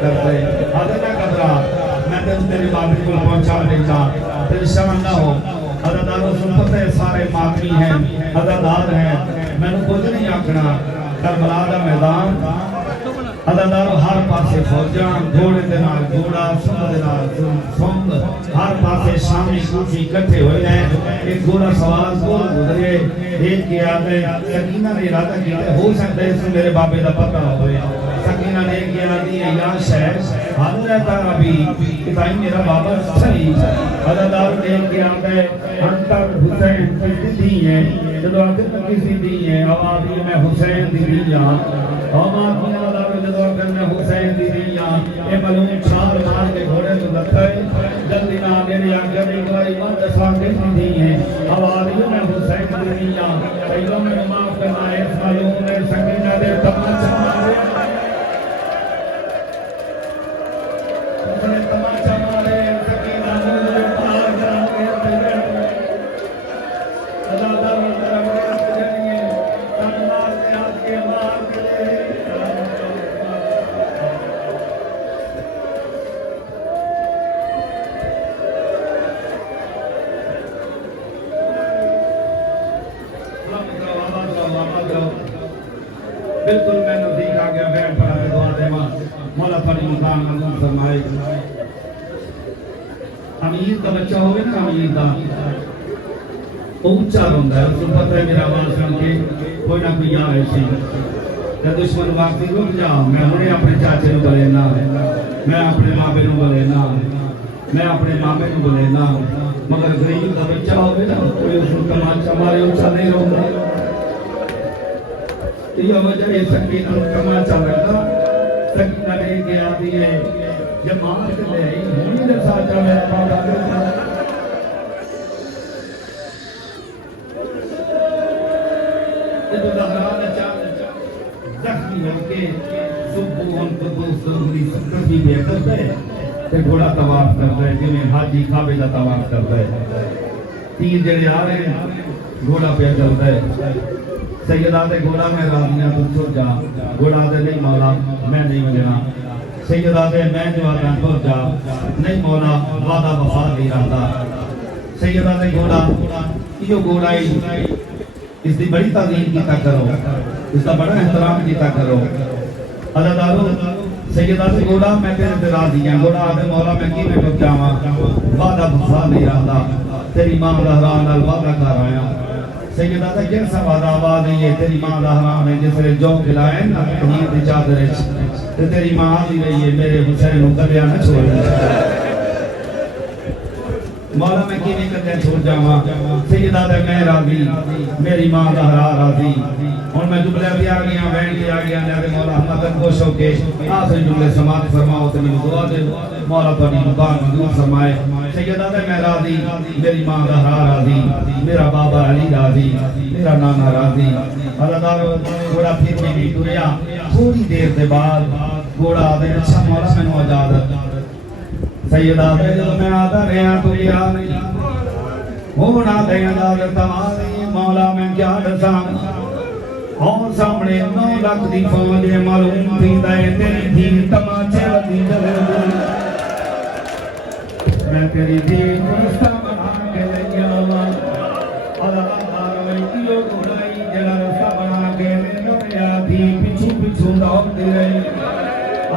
कर दे अदर ना घबरा मैं तेरे बाबे को पहुंचा देगा परेशान ना हो अदादारों से पता है सारे माफी हैं अदादार हैं मैंने कुछ नहीं आखना करबला दा मैदान अदादारों हर पासे फौजां घोड़े दे नाल घोड़ा सुंग दे नाल सुंग हर पासे शामी सूफी इकट्ठे हुए हैं एक घोड़ा सवार गोल गुजरे एक के आगे सकीना ने इरादा किया हो सकता है इसमें मेरे बाबे का पता होवे सकीना ने एक आदि या शहर हाल रहता अभी कि मेरा बाबा सही अदादार ने के आगे अंतर हुसैन की दी है जब आगे किसी दी है आवाज में हुसैन दी दिया आवाज में अदादार जब आगे में हुसैन दी दिया ये मालूम छाल मार के घोड़े को रखा है जल्दी ना मेरे आगे एक बार मत साके दी है आवाज में हुसैन दी दिया पहले में माफ करना है मालूम है सकीना दे तमाचा मारे तमाचा मारे सकीना ने पार जाके अदादार तरफ जरिए तन्मार से आके मार के बिल्कुल मैं नजदीक आ गया बैठ पड़ा के दुआ देवा मौला फरी इंसान मंजूर फरमाए अमीर का बच्चा होवे ना अमीर का ऊंचा रोंदा है उसको पता है मेरा आवाज सुन के कोई ना कोई आए सी ते दुश्मन वाकई रुक जा मैं हुणे अपने चाचे नु बोले ना मैं अपने मामे नु बोले ना मैं अपने मामे नु बोले ना मगर गरीब का बच्चा होवे ना कोई उसको तमाचा मारे ऊंचा नहीं रोंदा ये वजह है सकीना तमाचा लगा सकीना ने के आदि है जमात के ले हुणी दे साचा मेरा बाबा ये तो दहरान चाल जख्मी होके सुबह को दूसरी सकती बेहतर है ते घोड़ा तवाफ करता है जिवें हाजी काबे का तवाफ करता है तीर जड़े आ रहे हैं घोड़ा पे चलता है सैयदा दे घोड़ा में राजियां तू छुट जा घोड़ा दे नहीं मौला मैं नहीं मिलना सैयदा दे मैं जो आता छुट जा नहीं मौला वादा वफा नहीं रहता सैयदा दे घोड़ा यो घोड़ा ही इसकी बड़ी ताज़ीम कीता करो इसका बड़ा एहतराम कीता करो अदादारो सैयदा से घोड़ा मैं तेरे ते राजी हां घोड़ा आदे मौला मैं किवें टुट जावां वादा वफा नहीं रहता तेरी मां दा हराम नाल वादा कर आया सैयदा दा कैसा वादा आवाज नहीं है तेरी मां दा हराम है जिसने जो खिलाए ना हीर दी चादर ते तेरी मां दी रही है मेरे हुसैन नु कदिया ना छोड़ मौला मैं किवें कदे छोड़ जावां सैयदा दे मैं राजी मेरी मां दा हरा राजी हुन मैं जुमले भी आ गया बैठ के आ गया ने मौला हमत खुश हो के आखिरी जुमले समाप्त फरमाओ ते मेनू दुआ दे मौला तोनी मुबान मंजूर फरमाए सैयदा दे मैं राजी मेरी मां दा हरा राजी मेरा बाबा अली राजी मेरा नाना राजी अल्लाह घोड़ा फिर भी टुरिया थोड़ी देर के बाद घोड़ा आदे अच्छा मौला मैनू इजाजत सैयदा दे जब मैं आता रहा तो यार नहीं होना दे इजाजत हमारी मौला मैं क्या दसा और सामने 9 लाख दी फौज है मालूम थी तेरी धी तमाचे वदी चले मैं तेरी धी रास्ता बना के ले जावा अल्लाह मैं कियो घोड़ाई जरा रास्ता बना के मेरा धी पीछू पीछू दौड़ती रही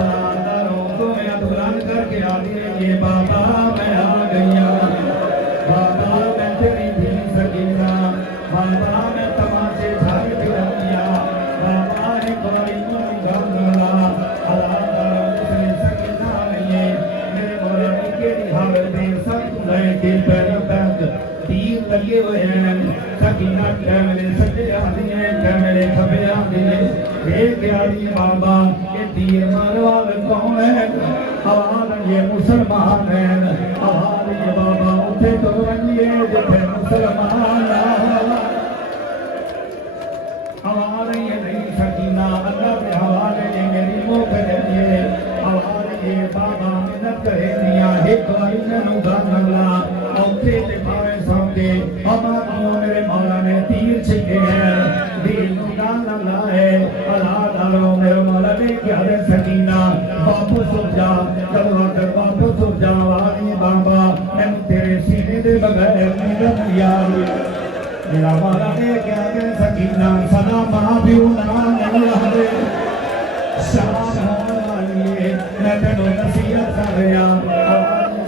अल्लाह रो तो मैं दुलान करके आती है ये बाबा मैं आ गया बाबा मैं तेरी धी सकीना बाबा मैं तमाचे झाड़ के रखिया बाबा एक बारी मुझे गंगा अल्लाह उसने सकीना नहीं मेरे मोरे के हाल दे सब गए दिल पर तक तीर लगे हुए हैं सकीना कैमरे सजे आदि हैं कैमरे खबे आदि हैं एक आदि बाबा ये तीर मारने वाले कौन है आवाज ये मुसलमान है आवाज ये बाबा उठे तो रंगिए जिथे मुसलमान आवाज ये नहीं सकीना अल्लाह के हवाले ये मेरी मोह है आवाज ये बाबा मिन्नत करे दिया एक बार इन्हें गाना औते ते पावे सामने अमा मेरे मौला ने तीर छिके हैं दिल गाना है अल्लाह दालो मेरे मौला ने क्या सकीना वापस हो जा, जब आकर वापस हो जा वाली बाबा मैं तेरे सीने दे बगैर नींद नहीं आ रही। मेरा वाला दे क्या दे सकीना सदा मां भी ना नहीं दे शाम होने वाली है मैं तेरे नसीहत कर रहा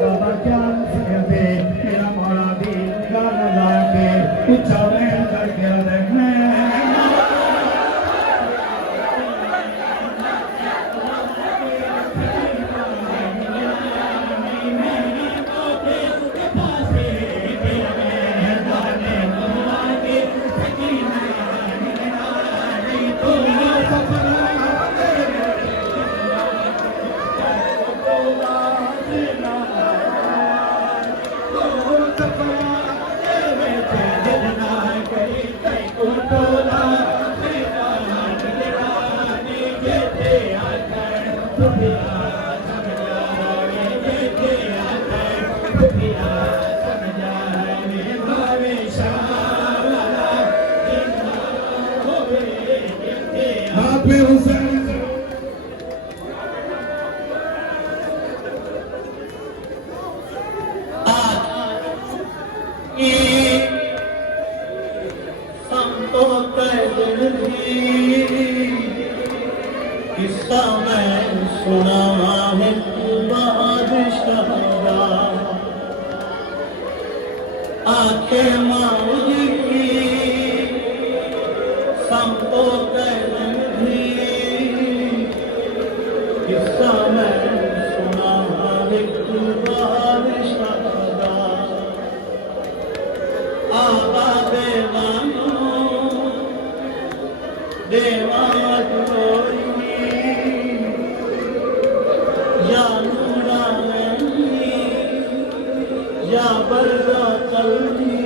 बाबा क्या नसीहत दे मेरा वाला दी गाल ला के उच्चा मैं करके देखने किस्सा मैं सुना है बादशाह दा आंखें मौज की संतो कहन थी किस्सा मैं सुना है बादशाह दा आबा देवानो देवात या बरदा कल्बी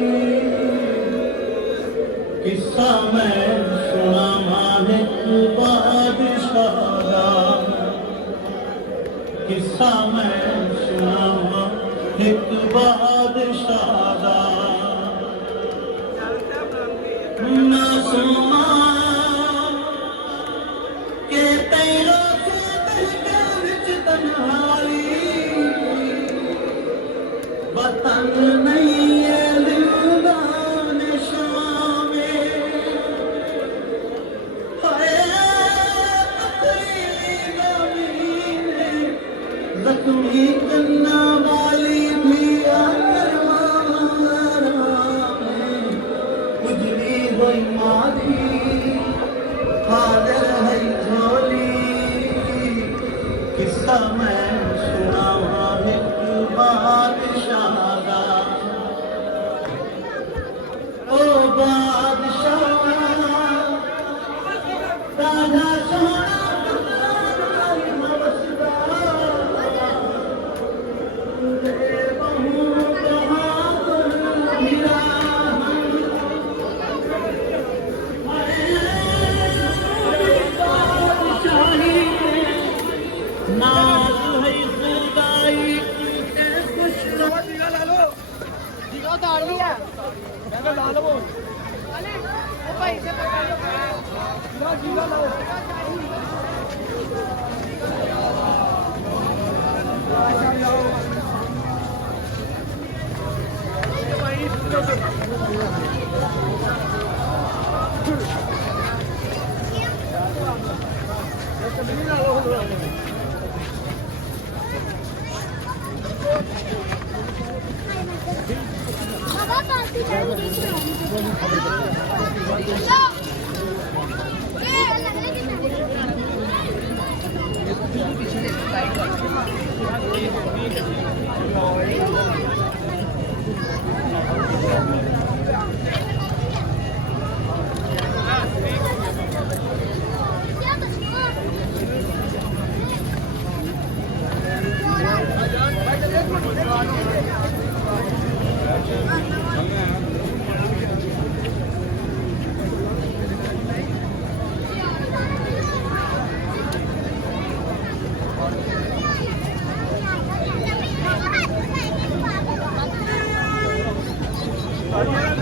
किस्सा मैं सुना मालिक बादशाह दा किस्सा मैं सुना मालिक बादशाह दा ना सुना के तेरा से बहका विच तन्हाई वतन नहीं है दिलदान शामे हाय अपनी ज़मीने ज़ख्मी करना वाली भी करवारा में गुजरी हुई मादी हादर है झोली किस्सा मैं सुना है बादशाह दा ओ बादशाह राजा सोना मवसदा रे बहु बहादुर मीरा बादशाही नाज है खुदाई दाड़ लिया कहना ला लो अरे ओ भाई से ना जीवा लाओ बाबा पार्टी चालू देख रहा हूँ